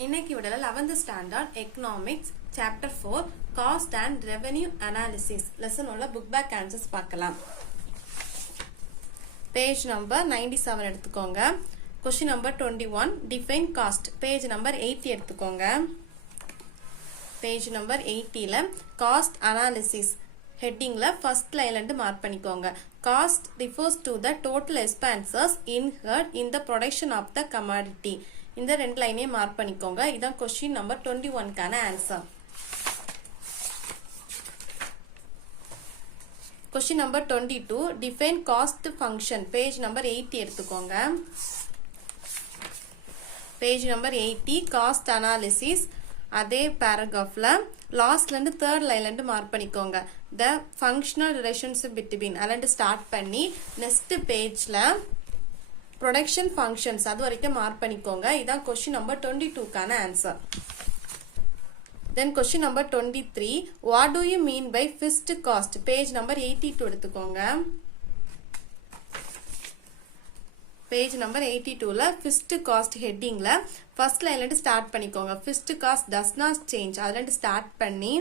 இன்னைக்கு விடல 11th standard economics chapter 4 cost and revenue analysis lesson உள்ள புக் பேக் ஆன்சர்ஸ் பார்க்கலாம். பேஜ் நம்பர் 97 எடுத்துக்கோங்க. Question number 21 define cost. Page number 80 எடுத்துக்கோங்க. Page number 80ல cost analysis ஹெட்டிங்ல ஃபர்ஸ்ட் லைன்ல இருந்து மார்க் பண்ணிக்கோங்க. Cost refers to the total expenses incurred in the production of the commodity. இந்த ரெண்டு லைனே மார்க் பண்ணிக்கோங்க. இதான் கொஸ்டின் நம்பர் 21 கான answer. Question number 22 define cost function. Page number 80 எடுத்துக்கோங்க. பேஜ் நம்பர் 80 காஸ்ட் அனாலிசிஸ் அதே பேராகிராஃப்ல லாஸ்ட்ல இருந்து தேர்ட் லைன்ல இருந்து மார்க் பண்ணிக்கோங்க. த ஃபங்க்ஷனல் ரிலேஷன்ஷிப் பிட்வீன் அதுல ஸ்டார்ட் பண்ணி நெக்ஸ்ட் பேஜ்ல ப்ரொடக்ஷன் ஃபங்க்ஷன்ஸ் அது வரைக்கும் மார்க் பண்ணிக்கோங்க. இதான் கொஸ்டின் நம்பர் 22 கான answer. Then question number 23 what do you mean by fixed cost. Page number 82 எடுத்துக்கோங்க. பேஜ் நம்பர் 82ல ஃபிக்ஸ்ட் காஸ்ட் ஹெட்டிங்ல ஃபர்ஸ்ட் லைன்ல இருந்து ஸ்டார்ட் பண்ணிக்கோங்க. Fixed cost does not change அதுல இருந்து ஸ்டார்ட் பண்ணி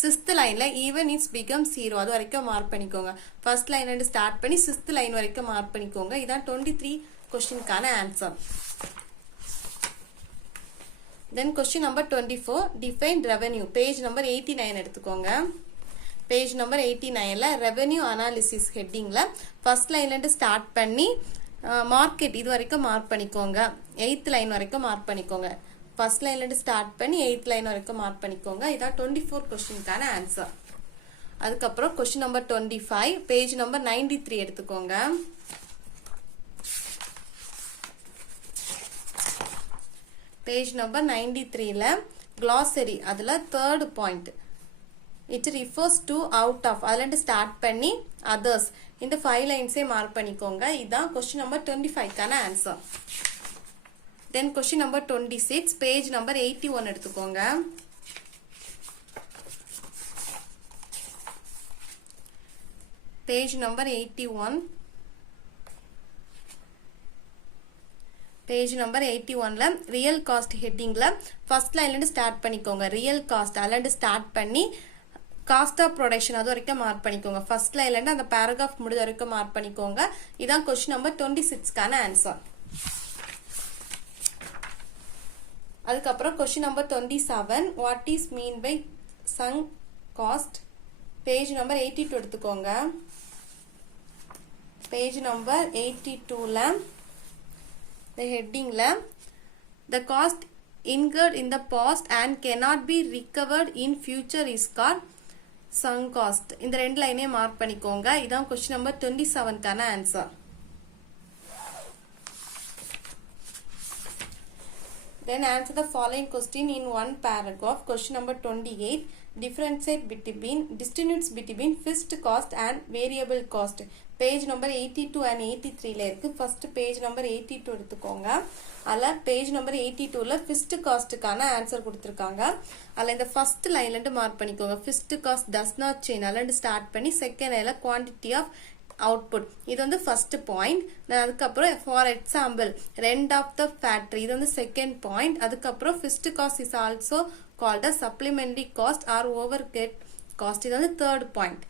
சிக்ஸ்த் லைன்ல ஈவன் இட்ஸ் பிகம் 0 அது வரைக்கும் மார்க் பண்ணிக்கோங்க. ஃபர்ஸ்ட் லைன்ல இருந்து ஸ்டார்ட் பண்ணி சிக்ஸ்த் லைன் வரைக்கும் மார்க் பண்ணிக்கோங்க. இதான் 23 கொஸ்டினுக்கான answer. Then question number 24 define revenue. Page number 89 எடுத்துக்கோங்க. பேஜ் நம்பர் 89ல ரெவென்யூ அனாலிசிஸ் ஹெட்டிங்ல ஃபர்ஸ்ட் லைன்ல இருந்து ஸ்டார்ட் பண்ணி மார்க்கெட் இது வரைக்கும் மார்க் பண்ணிக்கோங்க. 8th லைன் வரைக்கும் மார்க் பண்ணிக்கோங்க. ஃபர்ஸ்ட் லைன்ல இருந்து ஸ்டார்ட் பண்ணி 8th லைன் வரைக்கும் மார்க் பண்ணிக்கோங்க. இதான் 24 கொஸ்டினுக்கான ஆன்சர். அதுக்கப்புறம் கொஸ்டின் நம்பர் 25 பேஜ் நம்பர் 93 எடுத்துக்கோங்க. பேஜ் நம்பர் 93ல glossary அதுல third point it refers to out of அதுல இருந்து ஸ்டார்ட் பண்ணி others இந்த 5 லைன்ஸே மார்க் பண்ணிக்கோங்க. இதான் கொஸ்டின் நம்பர் 25 கான answer. Then question number 26 page number 81 எடுத்துக்கோங்க. பேஜ் நம்பர் 81 பேஜ் நம்பர் 81ல ரியல் காஸ்ட் ஹெட்டிங்ல ஃபர்ஸ்ட் லைன்ல இருந்து ஸ்டார்ட் பண்ணிக்கோங்க. ரியல் காஸ்ட் அதுல இருந்து ஸ்டார்ட் பண்ணி காஸ்ட் ஆஃப் ப்ரொடக்ஷன் அது வரைக்கும் மார்க் பண்ணிக்கோங்க. ஃபர்ஸ்ட் லைன்ல இருந்து அந்த பேராகிராஃப் முடிஞ்ச வரைக்கும் மார்க் பண்ணிக்கோங்க. இதான் கொஸ்டின் நம்பர் 26 கான ஆன்சர். அதுக்கப்புறம் question number 27 what is mean by sunk cost. Page number 82 எடுத்துக்கோங்க. பேஜ் நம்பர் 82ல the headingல the cost incurred in the past and cannot be recovered in future is called sunk cost. இந்த ரெண்டு லைனே mark பண்ணிக்கோங்க. இதான் question number 27 கான answer. Then answer the following question in one paragraph. Question number 28 distinguish between fixed cost and variable cost. Page number 82 and 83 ல இருக்கு. First page number 82 எடுத்துக்கோங்க. அல்ல page number 82ல fixed cost கான answer கொடுத்திருக்காங்க. அல்ல இந்த first லைன்ல இருந்து மார்க் பண்ணிக்கோங்க. fixed cost does not change அதுல இருந்து ஸ்டார்ட் பண்ணி செகண்ட் லைன்ல quantity of output இது வந்து ஃபர்ஸ்ட் பாயிண்ட். அதுக்கப்புறம் for example rent of the factory இது வந்து செகண்ட் பாயிண்ட். அதுக்கப்புறம் fixed cost is also called a supplementary cost or overhead cost இது வந்து தேர்ட் பாயிண்ட்.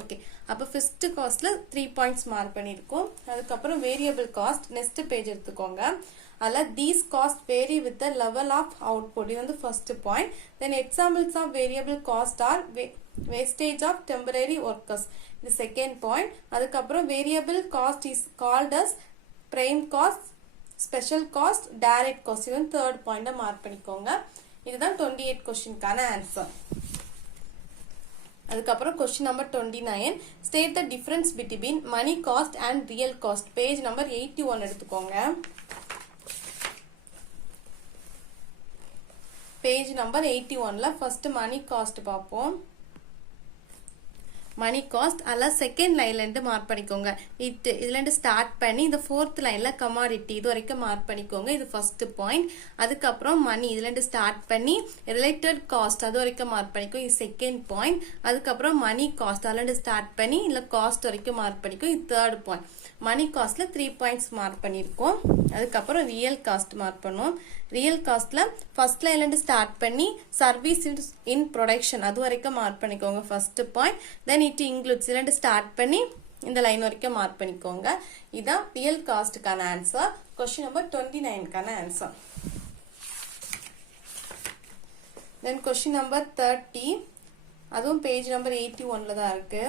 ஓகே, அப்போ ஃபிக்ஸ்ட் காஸ்ட்ல 3 பாயிண்ட்ஸ் மார்க் பண்ணியிருக்கோம். அதுக்கப்புறம் வேரியபிள் காஸ்ட் நெக்ஸ்ட் பேஜ் எடுத்துக்கோங்க. அதில் these cost vary with the level of output இது வந்து first point. Then examples of variable cost are wastage of temporary workers இது செகண்ட் பாயிண்ட். அதுக்கப்புறம் variable cost is called as prime cost, special cost, direct cost இது வந்து third point mark பண்ணிக்கோங்க. இதுதான் 28 கொஸ்டினுக்கான answer. அதுக்கப்புறம் question number 29 state the difference between money cost and real cost. Page number 81 எடுத்துக்கோங்க. Page number 81ல first money cost பார்ப்போம். Money cost அதில் செகண்ட் லைன்லேருந்து மார்க் பண்ணிக்கோங்க. இதுலேருந்து ஸ்டார்ட் பண்ணி இந்த ஃபோர்த் லைனில் கமாடிட்டி இது வரைக்கும் மார்க் பண்ணிக்கோங்க. இது ஃபர்ஸ்ட் பாயிண்ட். அதுக்கப்புறம் மணி இதுலேருந்து ஸ்டார்ட் பண்ணி ரிலேட்டட் காஸ்ட் அது வரைக்கும் மார்க் பண்ணிக்கோ. இது செகண்ட் பாயிண்ட். அதுக்கப்புறம் மணி காஸ்ட் அதுலேருந்து ஸ்டார்ட் பண்ணி இல்லை காஸ்ட் வரைக்கும் மார்க் பண்ணிக்கோ. இது தேர்ட் பாயிண்ட். மணி காஸ்ட்டில் 3 பாயிண்ட்ஸ் மார்க் பண்ணியிருக்கோம். அதுக்கப்புறம் ரியல் காஸ்ட் மார்க் பண்ணுவோம். ரியல் காஸ்ட்டில் ஃபர்ஸ்ட் லைன்லேருந்து ஸ்டார்ட் பண்ணி சர்வீஸ் இன் ப்ரொடக்ஷன் அது வரைக்கும் மார்க் பண்ணிக்கோங்க first point. Then it includes இதுலேருந்து ஸ்டார்ட் பண்ணி இந்த லைன் வரைக்கும் மார்க் பண்ணிக்கோங்க. இதுதான் ரியல் காஸ்ட்டுக்கான ஆன்சர். கொஸ்டின் நம்பர் 29க்கான ஆன்சர். தென் கொஸ்டின் நம்பர் 30 அதுவும் பேஜ் நம்பர் 81ல் தான் இருக்கு.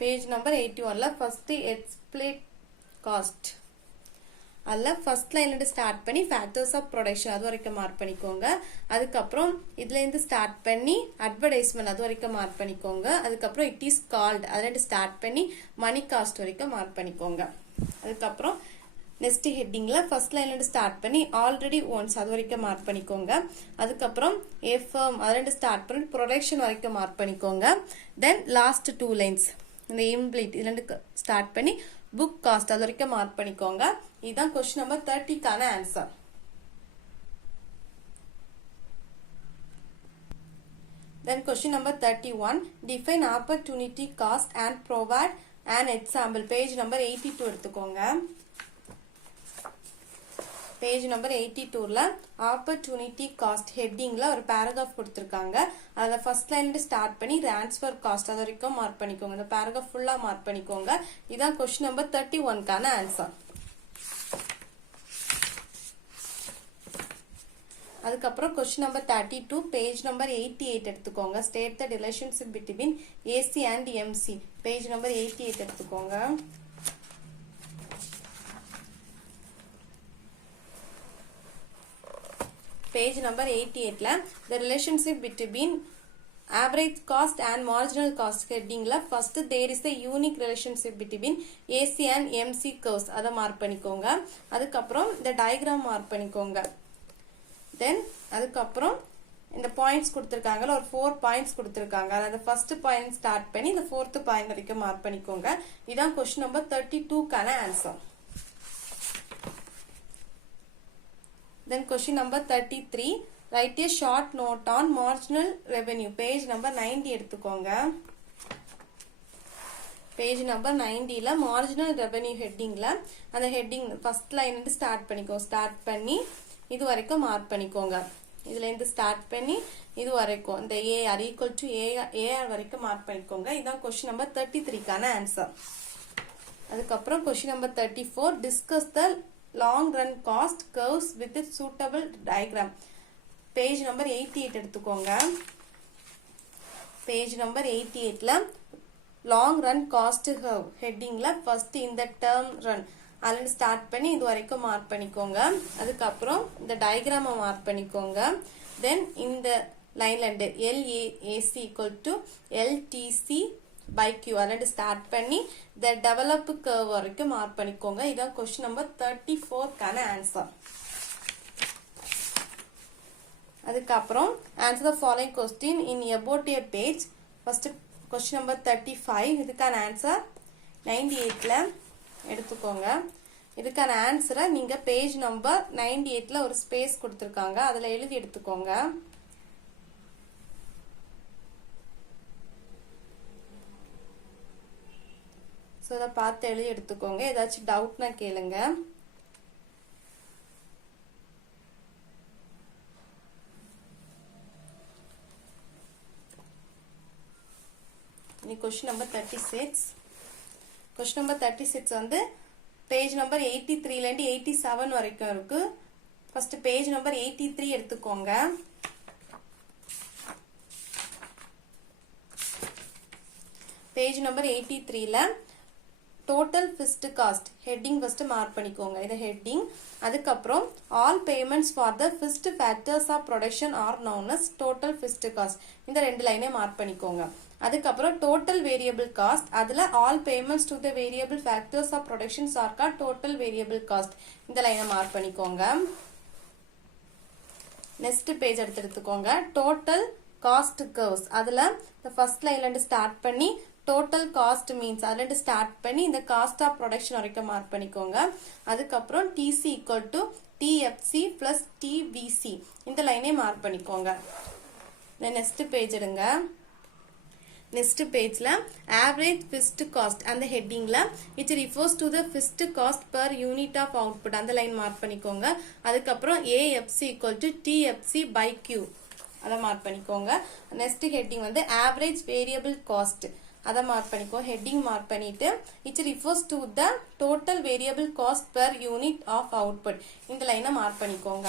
பேஜ் நம்பர் 81ல் ஃபர்ஸ்ட் எக்ஸ்பிளிட் காஸ்ட் அதில் ஃபர்ஸ்ட் லைன்லேருந்து ஸ்டார்ட் பண்ணி ஃபேக்டர்ஸ் ஆஃப் ப்ரொடக்ஷன் அது வரைக்கும் மார்க் பண்ணிக்கோங்க. அதுக்கப்புறம் இதுலேருந்து ஸ்டார்ட் பண்ணி அட்வர்டைஸ்மெண்ட் அது வரைக்கும் மார்க் பண்ணிக்கோங்க. அதுக்கப்புறம் இட் இஸ் கால்ட் அதுலேருந்து ஸ்டார்ட் பண்ணி மணி காஸ்ட் வரைக்கும் மார்க் பண்ணிக்கோங்க. அதுக்கப்புறம் நெக்ஸ்ட் ஹெட்டிங்கில் ஃபர்ஸ்ட் லைன்லேருந்து ஸ்டார்ட் பண்ணி ஆல்ரெடி ஓன்ஸ் அது வரைக்கும் மார்க் பண்ணிக்கோங்க. அதுக்கப்புறம் எஃப்எம் அதுலேருந்து ஸ்டார்ட் பண்ணி ப்ரொடக்ஷன் வரைக்கும் மார்க் பண்ணிக்கோங்க. தென் லாஸ்ட் 2 லைன்ஸ் இந்த இம்ப்ளீட் இதுலேருந்து ஸ்டார்ட் பண்ணி புக் காஸ்ட் அது வரைக்கும் மார்க் பண்ணிக்கோங்க. இதுதான் கொஸ்டின் நம்பர் 30க்கான answer. Then question number 31 define opportunity cost and provide an example. Page number 82 எடுத்துக்கோங்க. பேஜ் நம்பர் 82ல ஆப்பர்ச்சுனிட்டி காஸ்ட் ஹெட்டிங்ல ஒரு பேராகிராஃப் கொடுத்துருக்காங்க. அதில் ஃபர்ஸ்ட் லைன்ல ஸ்டார்ட் பண்ணி டிரான்ஸ்ஃபர் காஸ்ட் அது வரைக்கும் மார்க் பண்ணிக்கோங்க. இந்த பேராகிராஃப் ஃபுல்லாக மார்க் பண்ணிக்கோங்க. இதான் கொஸ்டின் நம்பர் 31க்கான ஆன்சர். அதுக்கப்புறம் கொஸ்டின் நம்பர் 32 பேஜ் நம்பர் 88 எடுத்துக்கோங்க. State the relationship between AC and MC. Page number 88 எடுத்துக்கோங்க. Page number 88ல the relationship between average cost and marginal cost headingல first there is a unique relationship between AC and MC curves அத mark பண்ணிக்கோங்க. அதுக்கப்புறம் இந்த diagram mark பண்ணிக்கோங்க. then அதுக்கப்புறம் இந்த points கொடுத்துருக்காங்கல ஒரு 4 points கொடுத்துருக்காங்க. அதாவது ஃபர்ஸ்ட் பாயிண்ட் ஸ்டார்ட் பண்ணி இந்த 4th பாயிண்ட் வரைக்கும் மார்க் பண்ணிக்கோங்க. இதான் கொஸ்டின் நம்பர் 32க்கான answer. Then question number 33 write a short note on marginal revenue. Page number 90 எடுத்துக்கோங்க. Page number 90ல marginal revenue headingல அந்த heading first line இருந்து ஸ்டார்ட் பண்ணிக்கோ. ஸ்டார்ட் பண்ணி இது வரைக்கும் மார்க் பண்ணிக்கோங்க. இதுல இருந்து ஸ்டார்ட் பண்ணி இது வரைக்கும் இந்த AR equal to AR வரைக்கும் மார்க் பண்ணிக்கோங்க. இதான் question number 33க்கான ஆன்சர். அதுக்கப்புறம் question number 34 discuss the long run cost curves with a suitable diagram. Page number 88 எடுத்துக்கோங்க. Page number 88ல long run cost curve headingல first இந்த term run அதில் start பண்ணி இது வரைக்கும் மார்க் பண்ணிக்கோங்க. அதுக்கப்புறம் இந்த டயக்ராமை மார்க் பண்ணிக்கோங்க. தென் இந்த லைன்ல இருந்து LAC equal to LTC by Q அதில் ஸ்டார்ட் பண்ணி the develop curve வரைக்கும் மார்க் பண்ணிக்கோங்க. இதான் கொஸ்டின் நம்பர் 34க்கான ஆன்சர். அதுக்கப்புறம் answer the following question in about a page. first question number 35 இதுக்கான ஆன்சர் 98ல எடுத்துக்கோங்க. இதுக்கான ஆன்சரை நீங்க பேஜ் நம்பர் 98ல ஒரு ஸ்பேஸ் கொடுத்துருக்காங்க அதில் எழுதி எடுத்துக்கோங்க. ஸோ இதை பார்த்து எழுதி எடுத்துக்கோங்க. ஏதாச்சும் டவுட்னா கேளுங்க. Question number 36. கொஸ்டின் நம்பர் 36 வந்து பேஜ் நம்பர் 83லேருந்து 87 வரைக்கும் இருக்கு. ஃபர்ஸ்ட் பேஜ் நம்பர் 83 எடுத்துக்கோங்க. பேஜ் நம்பர் 83ல total fixed cost heading first mark பண்ணிக்கோங்க. இது ஹெட்டிங். அதுக்கப்புறம் all payments for the fixed factors of production are known as total fixed cost. இந்த 2 லைனே மார்க் பண்ணிக்கோங்க. அதுக்கப்புறம் டோட்டல் வேரியபிள் காஸ்ட் அதில் all payments to the variable factors of productions are called total variable cost. இந்த லைனை mark பண்ணிக்கோங்க. Next page எடுத்துக்கோங்க. Total cost curves அதில் இந்த ஃபர்ஸ்ட் லைன்லேருந்து ஸ்டார்ட் பண்ணி டோட்டல் காஸ்ட் மீன்ஸ் அதுலேருந்து ஸ்டார்ட் பண்ணி இந்த காஸ்ட் ஆஃப் ப்ரொடக்ஷன் வரைக்கும் மார்க் பண்ணிக்கோங்க. அதுக்கப்புறம் TC equal to TFC plus TVC இந்த லைனே மார்க் பண்ணிக்கோங்க. நெக்ஸ்ட் பேஜ் எடுங்க. நெக்ஸ்ட் பேஜ்ல ஆவரேஜ் ஃபிக்ஸ்ட் காஸ்ட் அந்த ஹெட்டிங்ல it refers to the fixed cost per unit of output அந்த லைன் மார்க் பண்ணிக்கோங்க. அதுக்கப்புறம் AFC equal to TFC by Q அதை மார்க் பண்ணிக்கோங்க. நெக்ஸ்ட் ஹெட்டிங் வந்து ஆவரேஜ் வேரியபிள் காஸ்ட் அதை மார்க் பண்ணிக்கோ. ஹெட்டிங் மார்க் பண்ணிட்டு it refers to the total variable cost per unit of output இந்த லைனை மார்க் பண்ணிக்கோங்க.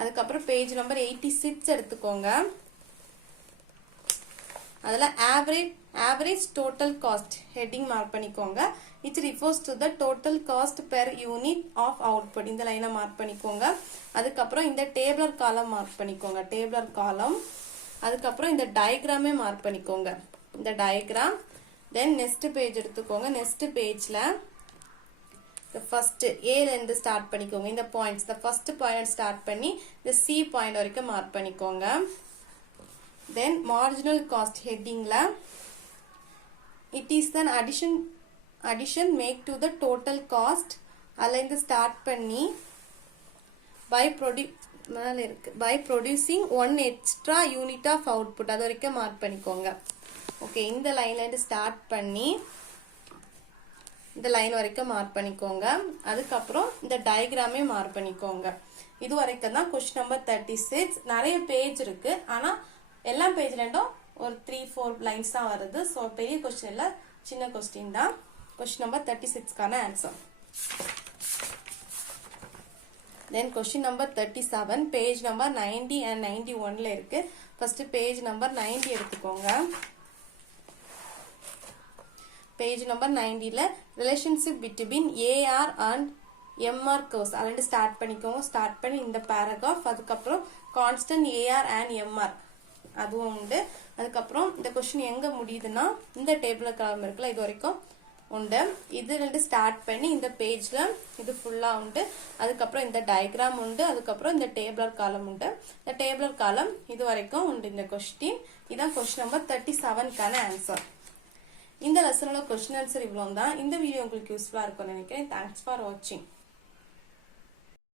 அதுக்கப்புறம் பேஜ் நம்பர் 86 எடுத்துக்கோங்க. அதில் average total cost heading mark பண்ணிக்கோங்க. It refers to the total cost per unit of output இந்த லைனை மார்க் பண்ணிக்கோங்க. அதுக்கப்புறம் இந்த டேபிளர் காலம் மார்க் பண்ணிக்கோங்க. டேபிளர் காலம் அதுக்கப்புறம் இந்த டயக்ராமே மார்க் பண்ணிக்கோங்க. இந்த டயக்ராம் தென் நெக்ஸ்ட் பேஜ் எடுத்துக்கோங்க. நெக்ஸ்ட் பேஜ்ல ஃபர்ஸ்ட் ஏல இருந்து ஸ்டார்ட் பண்ணிக்கோங்க. இந்த points the first point start பண்ணி இந்த சி பாயிண்ட் வரைக்கும் மார்க் பண்ணிக்கோங்க. தென் மார்ஜினல் காஸ்ட் ஹெட்டிங்ல it is an addition make to the total cost அதுல இருந்து ஸ்டார்ட் பண்ணி by producing one extra unit of output அது வரைக்கும் மார்க் பண்ணிக்கோங்க. ஓகே, இந்த லைன்ல இருந்து ஸ்டார்ட் பண்ணி இந்த லைன் வரைக்கும் மார்க் பண்ணிக்கோங்க. அதுக்கப்புறம் இந்த டயக்ராமே மார்க் பண்ணிக்கோங்க. இது வரைக்கும் தான் கொஸ்டின் நம்பர் 36. நிறைய பேஜ் இருக்கு, ஆனா எல்லா பேஜ்லேருந்தும் ஒரு 3-4 லைன்ஸ் தான் வருது. ஸோ பெரிய கொஸ்டின் இல்லை, சின்ன கொஸ்டின் தான். கொஸ்டின் நம்பர் 36க்கான answer. Then question number 37 page number 90 and 91ல இருக்கு. ஃபர்ஸ்ட் பேஜ் நம்பர் 90 எடுத்துக்கோங்க. பேஜ் நம்பர் 90ல relationship between AR and MR curves அதுலேருந்து ஸ்டார்ட் பண்ணிக்கோங்க. ஸ்டார்ட் பண்ணி இந்த பேராகிராஃப் அதுக்கப்புறம் கான்ஸ்டன்ட் ஏஆர் அண்ட் எம்ஆர் அதுவும் உண்டு. அதுக்கப்புறம் இந்த கொஸ்டின் எங்க முடியுதுன்னா இந்த டேபிள் காலம் இருக்குல்ல இது வரைக்கும் உண்டு. இதுலேருந்து ஸ்டார்ட் பண்ணி இந்த பேஜ்ல இது ஃபுல்லா உண்டு. அதுக்கப்புறம் இந்த டயக்ராம் உண்டு. அதுக்கப்புறம் இந்த டேபிளர் காலம் உண்டு. இந்த டேபிளர் காலம் இது வரைக்கும் உண்டு இந்த கொஸ்டின். இதான் கொஸ்டின் நம்பர் 37க்கான ஆன்சர். இந்த லெசனோட கொஸ்டின் ஆன்சர் இவ்வளோ தான். இந்த வீடியோ உங்களுக்கு யூஸ்ஃபுல்லாக இருக்கும்னு நினைக்கிறேன். தேங்க்ஸ் ஃபார் வாட்சிங்.